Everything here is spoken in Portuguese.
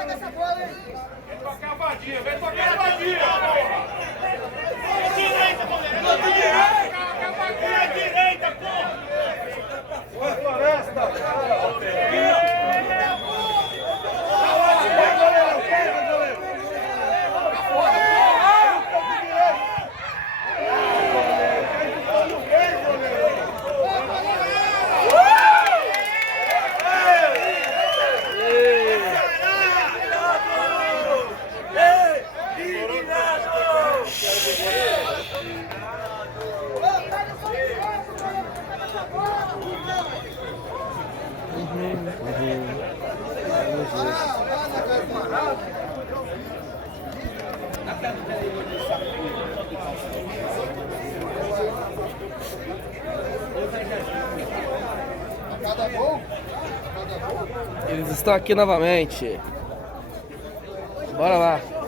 Vem tocar a vadia, vem tocar a vadia! Direita, moleque! Direita, porra! Boa floresta! Eles estão aqui novamente. Bora lá.